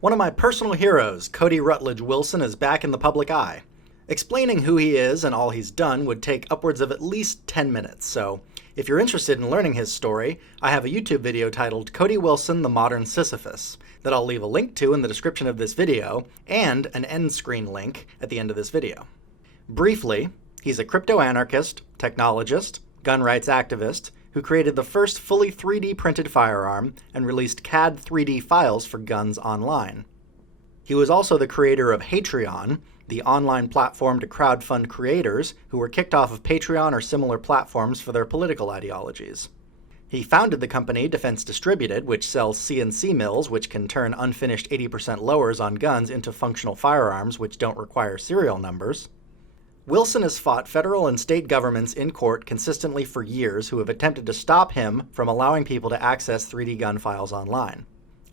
One of my personal heroes, Cody Wilson, is back in the public eye. Explaining who he is and all he's done would take upwards of at least 10 minutes, so if you're interested in learning his story, I have a YouTube video titled Cody Wilson, the Modern Sisyphus, that I'll leave a link to in the description of this video, and an end screen link at the end of this video. Briefly, he's a cryptoanarchist, technologist, gun rights activist, who created the first fully 3D printed firearm and released CAD 3D files for guns online. He was also the creator of Hatreon, the online platform to crowdfund creators who were kicked off of Patreon or similar platforms for their political ideologies. He founded the company Defense Distributed, which sells CNC mills which can turn unfinished 80% lowers on guns into functional firearms which don't require serial numbers. Wilson has fought federal and state governments in court consistently for years who have attempted to stop him from allowing people to access 3D gun files online.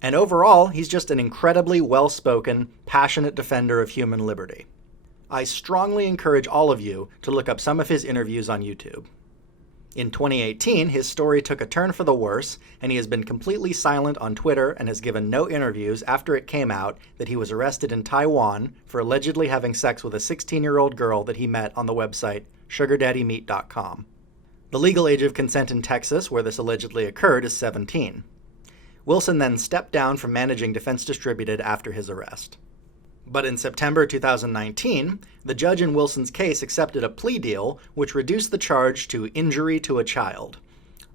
And overall, he's just an incredibly well-spoken, passionate defender of human liberty. I strongly encourage all of you to look up some of his interviews on YouTube. In 2018, his story took a turn for the worse, and he has been completely silent on Twitter and has given no interviews after it came out that he was arrested in Taiwan for allegedly having sex with a 16-year-old girl that he met on the website sugardaddymeet.com. The legal age of consent in Texas, where this allegedly occurred, is 17. Wilson then stepped down from managing Defense Distributed after his arrest. But in September 2019, the judge in Wilson's case accepted a plea deal which reduced the charge to injury to a child.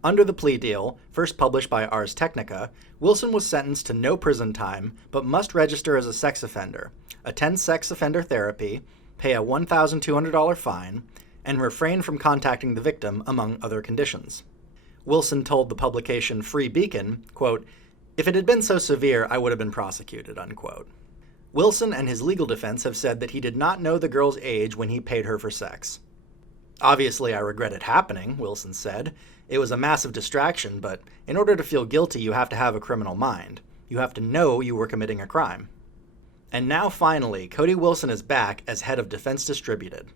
Under the plea deal, first published by Ars Technica, Wilson was sentenced to no prison time, but must register as a sex offender, attend sex offender therapy, pay a $1,200 fine, and refrain from contacting the victim, among other conditions. Wilson told the publication Free Beacon, quote, "If it had been so severe, I would have been prosecuted," unquote. Wilson and his legal defense have said that he did not know the girl's age when he paid her for sex. "Obviously, I regret it happening," Wilson said. "It was a massive distraction, but in order to feel guilty, you have to have a criminal mind. You have to know you were committing a crime." And now finally, Cody Wilson is back as head of Defense Distributed.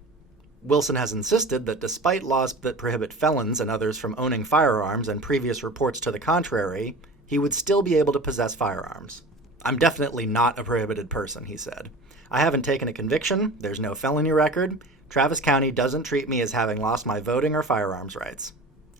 Wilson has insisted that despite laws that prohibit felons and others from owning firearms and previous reports to the contrary, he would still be able to possess firearms. "I'm definitely not a prohibited person," he said. "I haven't taken a conviction, there's no felony record, Travis County doesn't treat me as having lost my voting or firearms rights.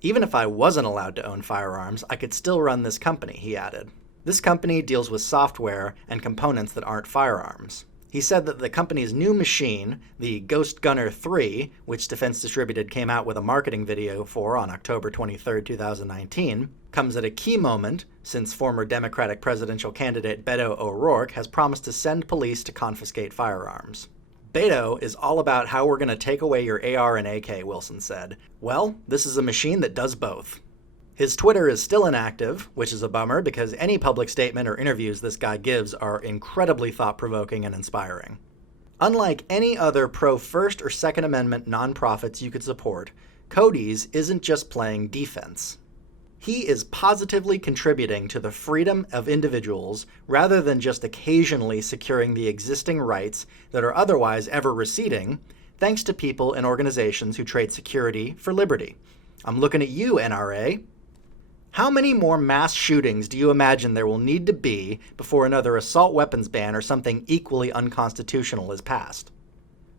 Even if I wasn't allowed to own firearms, I could still run this company," he added. This company deals with software and components that aren't firearms. He said that the company's new machine, the Ghost Gunner 3, which Defense Distributed came out with a marketing video for on October 23, 2019, comes at a key moment since former Democratic presidential candidate Beto O'Rourke has promised to send police to confiscate firearms. "Beto is all about how we're going to take away your AR and AK," Wilson said. Well, this is a machine that does both. His Twitter is still inactive, which is a bummer because any public statement or interviews this guy gives are incredibly thought-provoking and inspiring. Unlike any other pro-First or Second Amendment nonprofits you could support, Cody's isn't just playing defense. He is positively contributing to the freedom of individuals rather than just occasionally securing the existing rights that are otherwise ever receding, thanks to people and organizations who trade security for liberty. I'm looking at you, NRA. How many more mass shootings do you imagine there will need to be before another assault weapons ban or something equally unconstitutional is passed?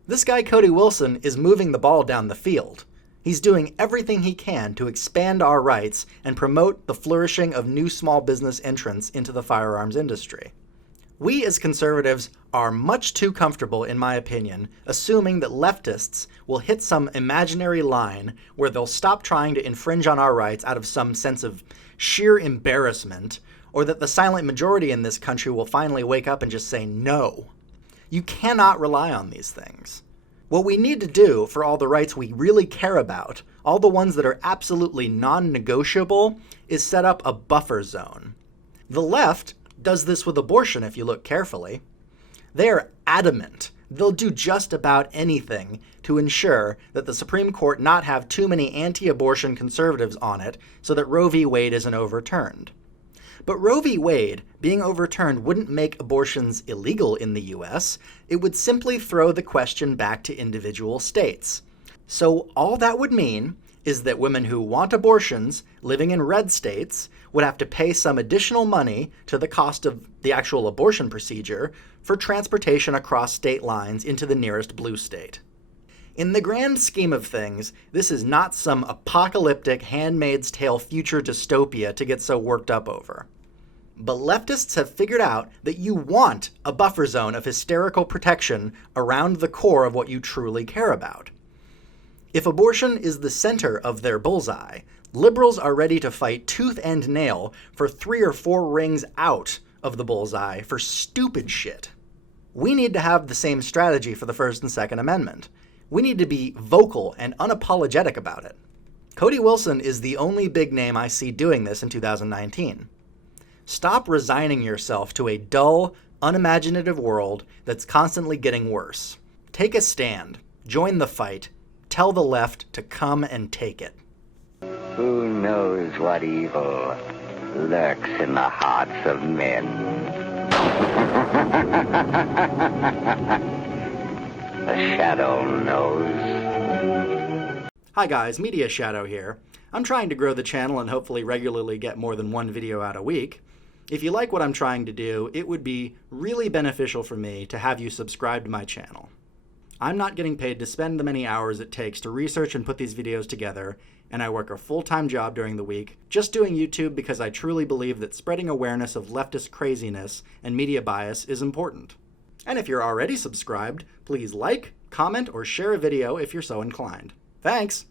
This guy Cody Wilson is moving the ball down the field. He's doing everything he can to expand our rights and promote the flourishing of new small business entrants into the firearms industry. We as conservatives are much too comfortable, in my opinion, assuming that leftists will hit some imaginary line where they'll stop trying to infringe on our rights out of some sense of sheer embarrassment, or that the silent majority in this country will finally wake up and just say no. You cannot rely on these things. What we need to do for all the rights we really care about, all the ones that are absolutely non-negotiable, is set up a buffer zone. The left does this with abortion if you look carefully. They are adamant. They'll do just about anything to ensure that the Supreme Court not have too many anti-abortion conservatives on it so that Roe v. Wade isn't overturned. But Roe v. Wade being overturned wouldn't make abortions illegal in the US. It would simply throw the question back to individual states. So all that would mean is that women who want abortions living in red states would have to pay some additional money to the cost of the actual abortion procedure for transportation across state lines into the nearest blue state. In the grand scheme of things, this is not some apocalyptic Handmaid's Tale future dystopia to get so worked up over. But leftists have figured out that you want a buffer zone of hysterical protection around the core of what you truly care about. If abortion is the center of their bullseye, liberals are ready to fight tooth and nail for 3 or 4 rings out of the bullseye for stupid shit. We need to have the same strategy for the First and Second Amendment. We need to be vocal and unapologetic about it. Cody Wilson is the only big name I see doing this in 2019. Stop resigning yourself to a dull, unimaginative world that's constantly getting worse. Take a stand. Join the fight. Tell the left to come and take it. Who knows what evil lurks in the hearts of men? The shadow knows. Hi guys, Media Shadow here. I'm trying to grow the channel and hopefully regularly get more than 1 video out a week. If you like what I'm trying to do, it would be really beneficial for me to have you subscribe to my channel. I'm not getting paid to spend the many hours it takes to research and put these videos together, and I work a full-time job during the week just doing YouTube because I truly believe that spreading awareness of leftist craziness and media bias is important. And if you're already subscribed, please like, comment, or share a video if you're so inclined. Thanks!